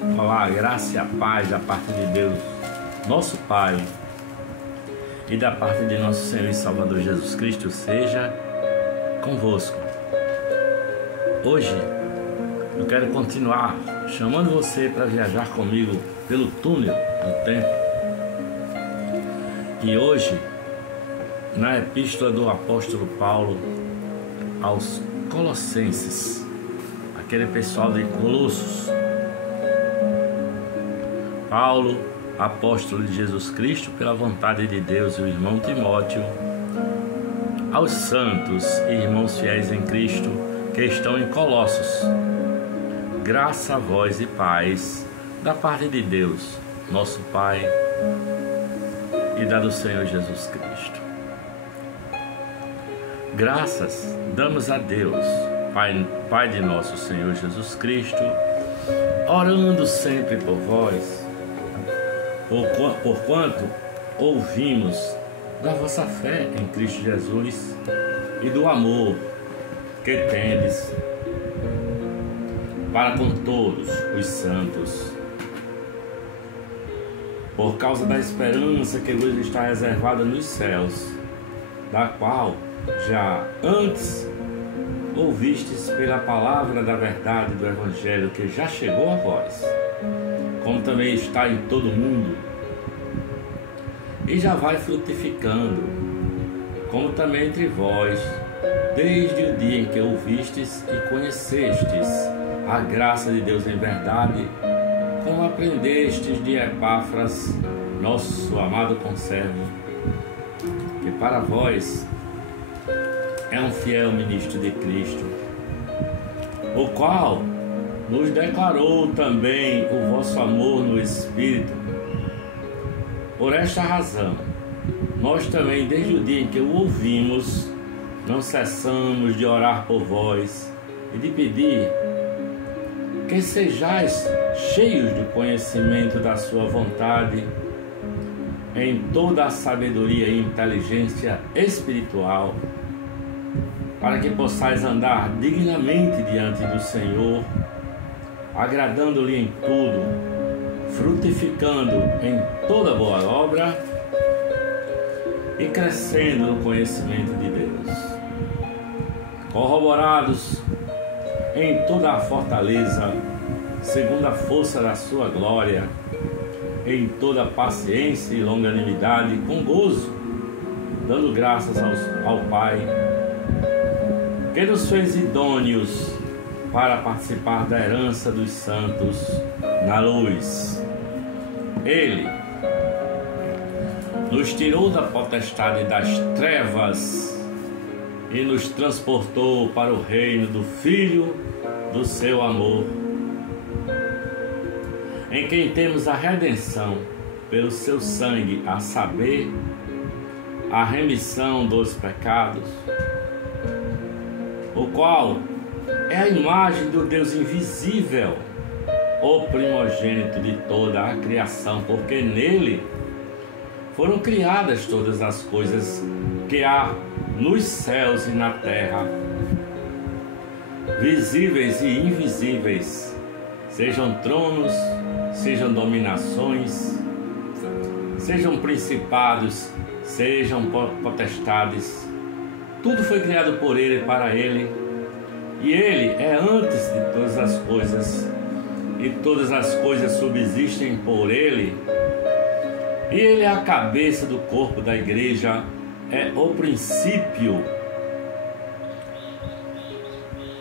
Olá, a graça e a paz da parte de Deus, nosso Pai, e da parte de nosso Senhor e Salvador Jesus Cristo seja convosco. Hoje eu quero continuar chamando você para viajar comigo pelo túnel do tempo. E hoje, na epístola do apóstolo Paulo aos Colossenses, aquele pessoal de Colossos, Paulo, apóstolo de Jesus Cristo pela vontade de Deus, e o irmão Timóteo, aos santos e irmãos fiéis em Cristo que estão em Colossos, graça a vós e paz da parte de Deus, nosso Pai, e da do Senhor Jesus Cristo. Graças damos a Deus, Pai de nosso Senhor Jesus Cristo, orando sempre por vós, porquanto ouvimos da vossa fé em Cristo Jesus e do amor que tendes para com todos os santos, por causa da esperança que vos está reservada nos céus, da qual já antes ouvistes pela palavra da verdade do Evangelho que já chegou a vós, como também está em todo o mundo, e já vai frutificando, como também entre vós, desde o dia em que ouvistes e conhecestes a graça de Deus em verdade, como aprendestes de Epáfras, nosso amado conservo, que para vós é um fiel ministro de Cristo, o qual nos declarou também o vosso amor no Espírito. Por esta razão, nós também, desde o dia em que o ouvimos, não cessamos de orar por vós e de pedir que sejais cheios do conhecimento da sua vontade, em toda a sabedoria e inteligência espiritual, para que possais andar dignamente diante do Senhor, agradando-lhe em tudo, frutificando em toda boa obra e crescendo no conhecimento de Deus, corroborados em toda a fortaleza, segundo a força da sua glória, em toda paciência e longanimidade, com gozo, dando graças ao Pai, que nos fez idôneos para participar da herança dos santos na luz. Ele nos tirou da potestade das trevas e nos transportou para o reino do Filho do seu amor, em quem temos a redenção pelo seu sangue, a saber, a remissão dos pecados, o qual é a imagem do Deus invisível, o primogênito de toda a criação, porque nele foram criadas todas as coisas que há nos céus e na terra, visíveis e invisíveis, sejam tronos, sejam dominações, sejam principados, sejam potestades. Tudo foi criado por ele e para ele, e ele é antes de todas as coisas, e todas as coisas subsistem por ele, e ele é a cabeça do corpo da igreja, é o princípio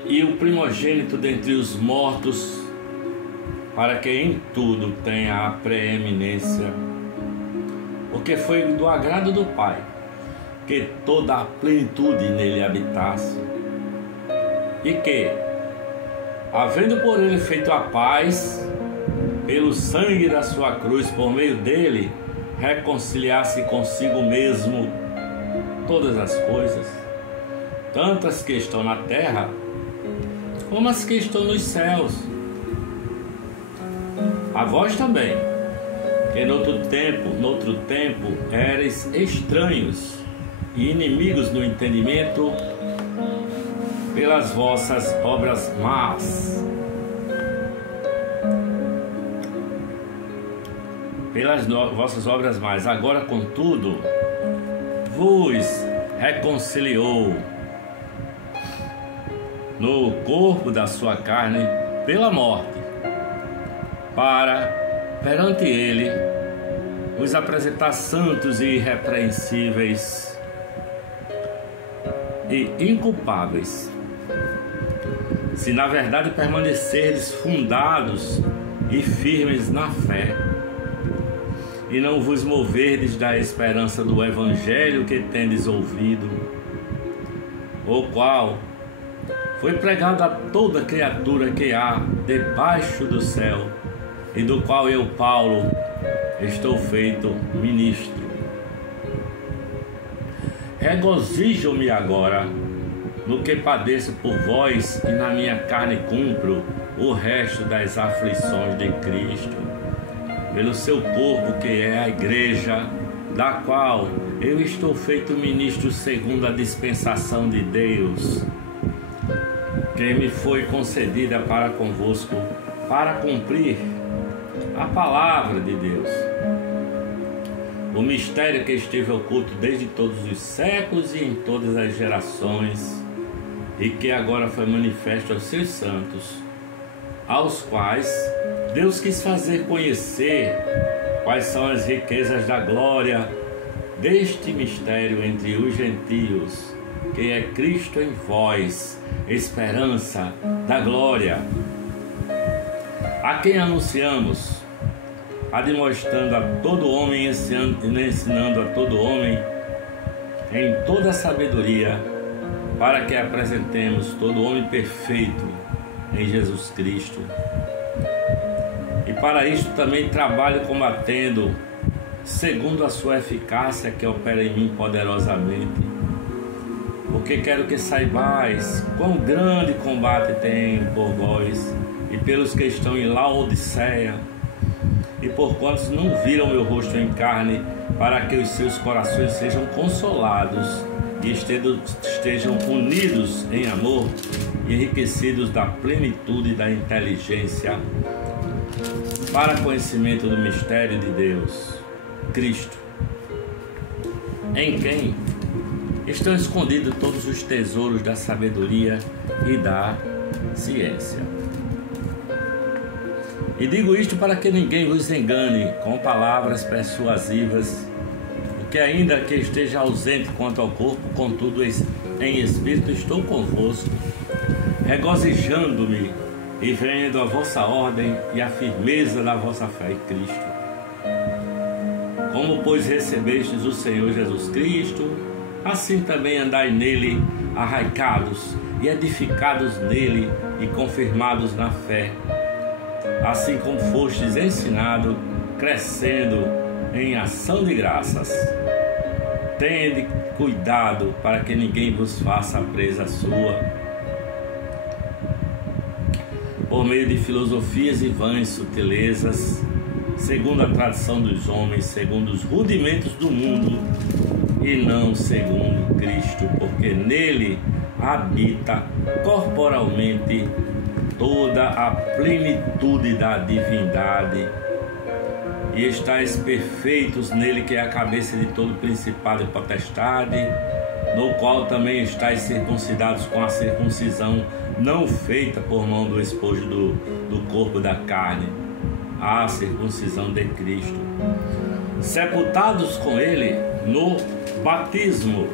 e o primogênito dentre os mortos, para que em tudo tenha a preeminência, porque foi do agrado do Pai que toda a plenitude nele habitasse, e que, havendo por ele feito a paz, pelo sangue da sua cruz, por meio dele, reconciliasse consigo mesmo todas as coisas, tanto as que estão na terra, como as que estão nos céus. A vós também, que noutro tempo eres estranhos e inimigos no entendimento, pelas vossas obras más, pelas vossas obras mais. Agora, contudo, vos reconciliou no corpo da sua carne pela morte, para, perante ele, vos apresentar santos e irrepreensíveis e inculpáveis, se na verdade permanecerdes fundados e firmes na fé, e não vos moverdes da esperança do evangelho que tendes ouvido, o qual foi pregado a toda criatura que há debaixo do céu, e do qual eu, Paulo, estou feito ministro. Regozijo-me agora no que padeço por vós, e na minha carne cumpro o resto das aflições de Cristo, pelo seu corpo, que é a igreja, da qual eu estou feito ministro segundo a dispensação de Deus, que me foi concedida para convosco, para cumprir a palavra de Deus, o mistério que esteve oculto desde todos os séculos e em todas as gerações, e que agora foi manifesto aos seus santos, aos quais Deus quis fazer conhecer quais são as riquezas da glória deste mistério entre os gentios, que é Cristo em vós, esperança da glória, a quem anunciamos, admoestando a todo homem, ensinando a todo homem em toda a sabedoria, para que apresentemos todo homem perfeito em Jesus Cristo. E para isto também trabalho combatendo, segundo a sua eficácia que opera em mim poderosamente, porque quero que saibais quão grande combate tenho por vós e pelos que estão em Laodiceia, e por quantos não viram meu rosto em carne, para que os seus corações sejam consolados e estejam unidos em amor e enriquecidos da plenitude da inteligência, para conhecimento do mistério de Deus, Cristo, em quem estão escondidos todos os tesouros da sabedoria e da ciência. E digo isto para que ninguém vos engane com palavras persuasivas, porque ainda que esteja ausente quanto ao corpo, contudo em espírito estou convosco, regozijando-me e vendo a vossa ordem e a firmeza da vossa fé em Cristo. Como, pois, recebestes o Senhor Jesus Cristo, assim também andai nele, arraigados e edificados nele e confirmados na fé, assim como fostes ensinado, crescendo em ação de graças. Tende cuidado para que ninguém vos faça presa sua, por meio de filosofias e vãs sutilezas, segundo a tradição dos homens, segundo os rudimentos do mundo, e não segundo Cristo, porque nele habita corporalmente toda a plenitude da divindade, e estáis perfeitos nele, que é a cabeça de todo principado e potestade, no qual também estáis circuncidados com a circuncisão não feita por mão do esposo do corpo da carne, a circuncisão de Cristo, sepultados com ele no batismo,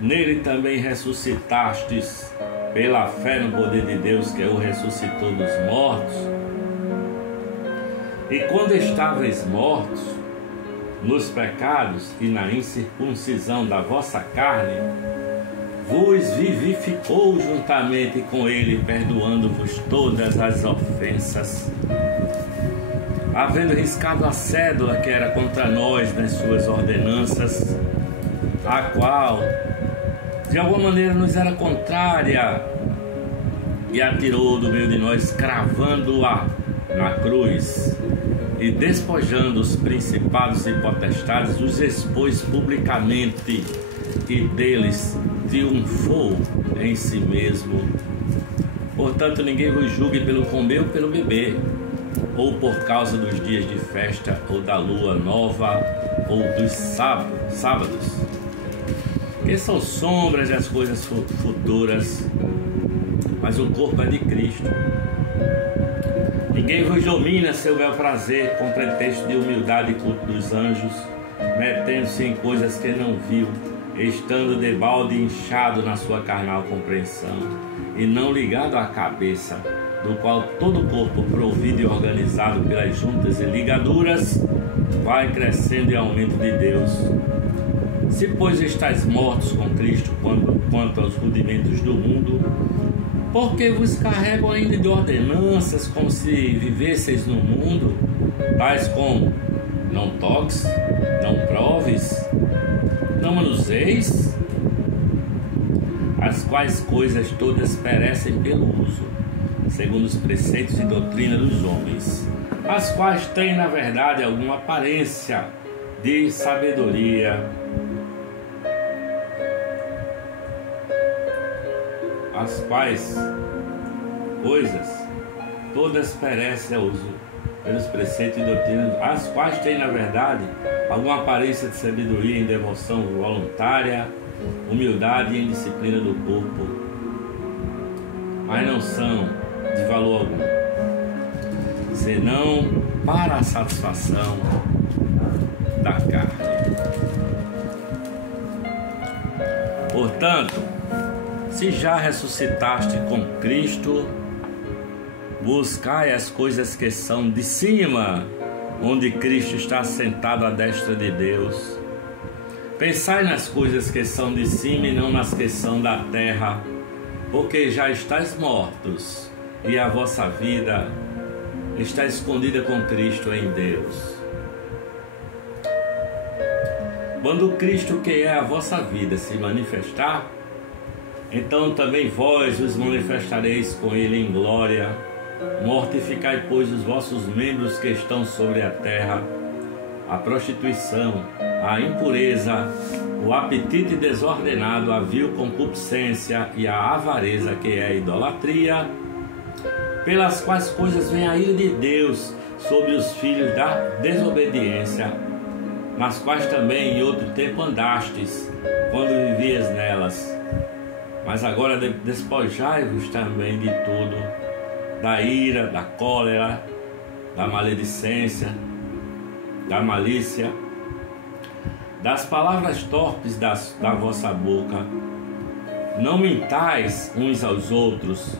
nele também ressuscitastes pela fé no poder de Deus, que o ressuscitou dos mortos. E quando estáveis mortos nos pecados e na incircuncisão da vossa carne, vos vivificou juntamente com ele, perdoando-vos todas as ofensas, havendo riscado a cédula que era contra nós nas suas ordenanças, a qual de alguma maneira nos era contrária, e a tirou do meio de nós, cravando-a na cruz, e despojando os principados e potestades, os expôs publicamente, e deles triunfou em si mesmo. Portanto, ninguém vos julgue pelo comer ou pelo beber, ou por causa dos dias de festa, ou da lua nova, ou dos sábados, que são sombras das coisas futuras, mas o corpo é de Cristo. Ninguém vos domina seu bel prazer, com pretexto de humildade e culto dos anjos, metendo-se em coisas que não viu, estando debalde inchado na sua carnal compreensão, e não ligado à cabeça, do qual todo o corpo, provido e organizado pelas juntas e ligaduras, vai crescendo em aumento de Deus. Se, pois, estáis mortos com Cristo quanto aos rudimentos do mundo, porque vos carregam ainda de ordenanças, como se vivesseis no mundo, tais como: não toques, não proves, não manuseis, as quais coisas todas perecem pelo uso, segundo os preceitos e doutrina dos homens, as quais têm, na verdade, alguma aparência de sabedoria, as quais coisas todas perecem ao uso, pelos preceitos e doutrinas, as quais têm, na verdade, alguma aparência de sabedoria em devoção voluntária, humildade e indisciplina do corpo, mas não são de valor algum, senão para a satisfação da carne. Portanto, se já ressuscitaste com Cristo, buscai as coisas que são de cima, onde Cristo está sentado à destra de Deus. Pensai nas coisas que são de cima e não nas que são da terra, porque já estáis mortos, e a vossa vida está escondida com Cristo em Deus. Quando Cristo, que é a vossa vida, se manifestar, então também vós os manifestareis com Ele em glória. Mortificai, pois, os vossos membros que estão sobre a terra: a prostituição, a impureza, o apetite desordenado, a vil concupiscência e a avareza, que é a idolatria, pelas quais coisas vem a ira de Deus sobre os filhos da desobediência, nas quais também em outro tempo andastes, quando vivias nelas. Mas agora despojai-vos também de tudo: da ira, da cólera, da maledicência, da malícia, das palavras torpes da vossa boca. Não mintais uns aos outros,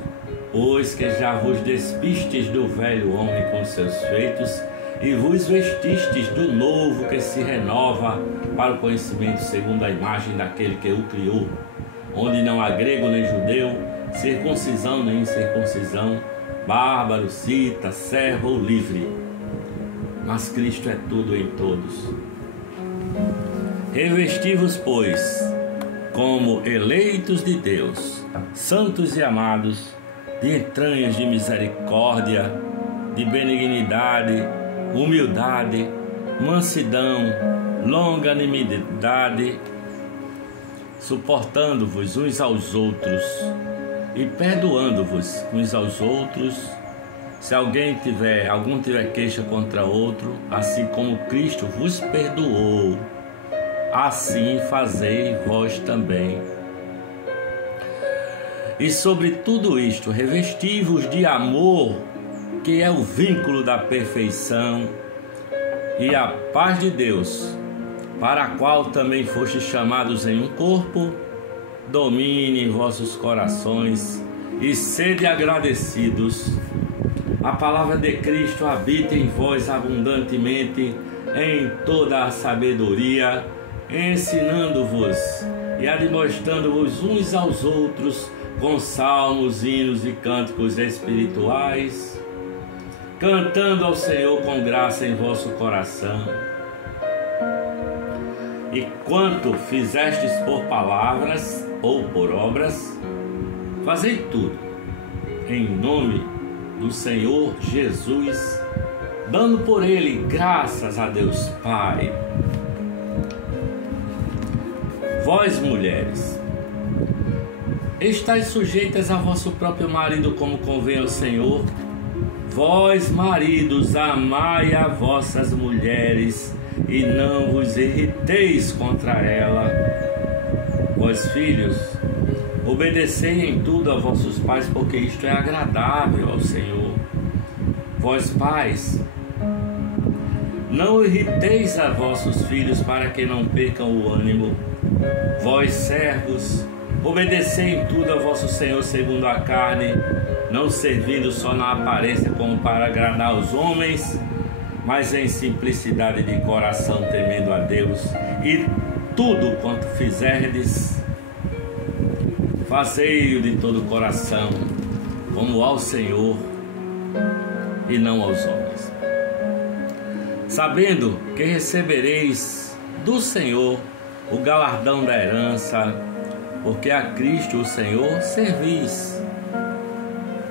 pois que já vos despistes do velho homem com seus feitos, e vos vestistes do novo, que se renova para o conhecimento segundo a imagem daquele que o criou, onde não há grego nem judeu, circuncisão nem incircuncisão, bárbaro, cita, servo ou livre, mas Cristo é tudo em todos. Revesti-vos, pois, como eleitos de Deus, santos e amados, de entranhas de misericórdia, de benignidade, humildade, mansidão, longanimidade, suportando-vos uns aos outros e perdoando-vos uns aos outros, se algum tiver queixa contra outro, assim como Cristo vos perdoou, assim fazei vós também. E sobre tudo isto, revesti-vos de amor, que é o vínculo da perfeição, e a paz de Deus, para a qual também fostes chamados em um corpo, domine em vossos corações e sede agradecidos. A palavra de Cristo habita em vós abundantemente em toda a sabedoria, ensinando-vos e admoestando-vos uns aos outros com salmos, hinos e cânticos espirituais, cantando ao Senhor com graça em vosso coração. E quanto fizestes por palavras ou por obras, fazei tudo em nome do Senhor Jesus, dando por ele graças a Deus Pai. Vós, mulheres, estáis sujeitas a vosso próprio marido, como convém ao Senhor, Vós, maridos, amai a vossas mulheres e não vos irriteis contra ela. Vós, filhos, obedecei em tudo a vossos pais, porque isto é agradável ao Senhor. Vós, pais, não irriteis a vossos filhos para que não percam o ânimo. Vós, servos, obedecei em tudo a vosso Senhor segundo a carne, não servindo só na aparência como para agradar os homens, mas em simplicidade de coração, temendo a Deus. E tudo quanto fizerdes, fazei-o de todo o coração, como ao Senhor e não aos homens, sabendo que recebereis do Senhor o galardão da herança, porque a Cristo o Senhor servis.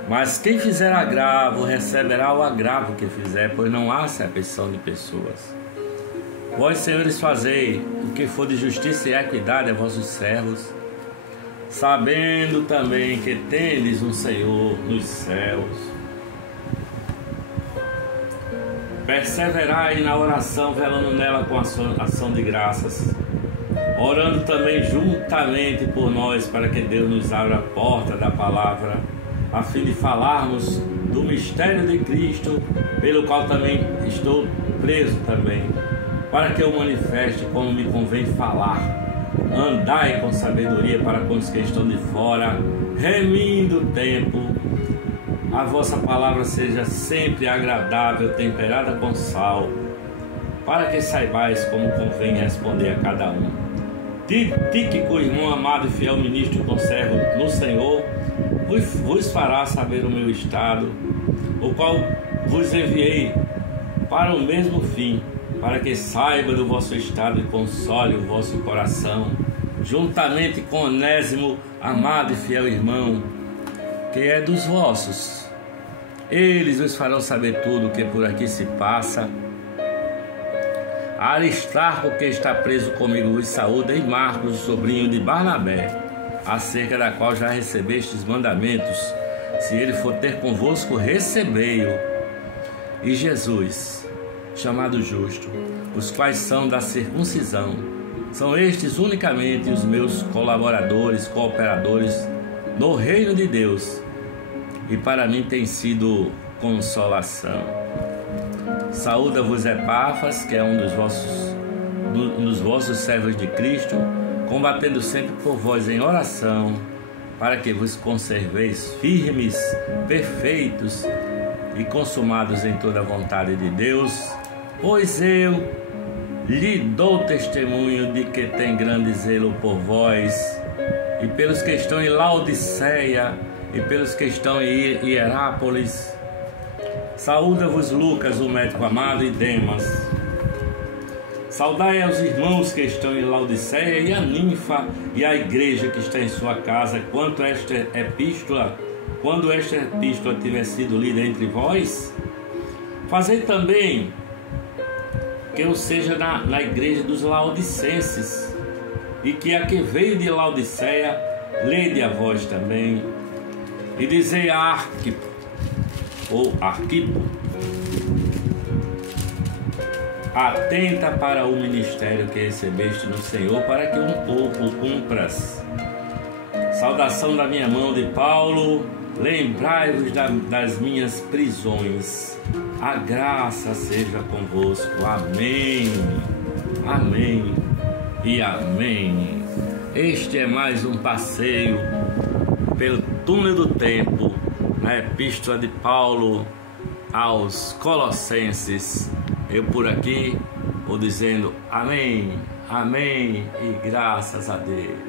Mas quem fizer agravo, receberá o agravo que fizer, pois não há acepção de pessoas. Vós, senhores, fazei o que for de justiça e equidade a vossos servos, sabendo também que tendes um Senhor nos céus. Perseverai na oração, velando nela com ação de graças, orando também juntamente por nós, para que Deus nos abra a porta da palavra, a fim de falarmos do mistério de Cristo, pelo qual também estou preso também, para que eu manifeste como me convém falar. Andai com sabedoria para com os que estão de fora, remindo o tempo. A vossa palavra seja sempre agradável, temperada com sal, para que saibais como convém responder a cada um. Tíquico, irmão amado e fiel ministro e conservo no Senhor, vos fará saber o meu estado, o qual vos enviei para o mesmo fim, para que saiba do vosso estado e console o vosso coração, juntamente com Onésimo, amado e fiel irmão, que é dos vossos. Eles vos farão saber tudo o que por aqui se passa. Aristarco, que está preso comigo, vos saúda, e Marcos, o sobrinho de Barnabé, acerca da qual já recebestes mandamentos. Se ele for ter convosco, recebei-o. E Jesus, chamado Justo, os quais são da circuncisão, são estes unicamente os meus colaboradores, cooperadores no reino de Deus, e para mim tem sido consolação. Saúda-vos Epáfras, que é um dos vossos servos de Cristo, combatendo sempre por vós em oração, para que vos conserveis firmes, perfeitos e consumados em toda a vontade de Deus, pois eu lhe dou testemunho de que tem grande zelo por vós, e pelos que estão em Laodiceia, e pelos que estão em Hierápolis. Saúda-vos Lucas, o médico amado, e Demas. Saudai aos irmãos que estão em Laodiceia, e a Ninfa e a igreja que está em sua casa. Quando esta epístola tiver sido lida entre vós, fazei também que eu seja na igreja dos laodicenses, e que a que veio de Laodiceia lede a vós também. E dizei a Arquipo, atenta para o ministério que recebeste no Senhor, para que um pouco cumpras. Saudação da minha mão de Paulo. Lembrai-vos das minhas prisões. A graça seja convosco. Amém. Amém e amém. Este é mais um passeio pelo túnel do tempo, na epístola de Paulo aos Colossenses. Eu por aqui vou dizendo amém, amém e graças a Deus.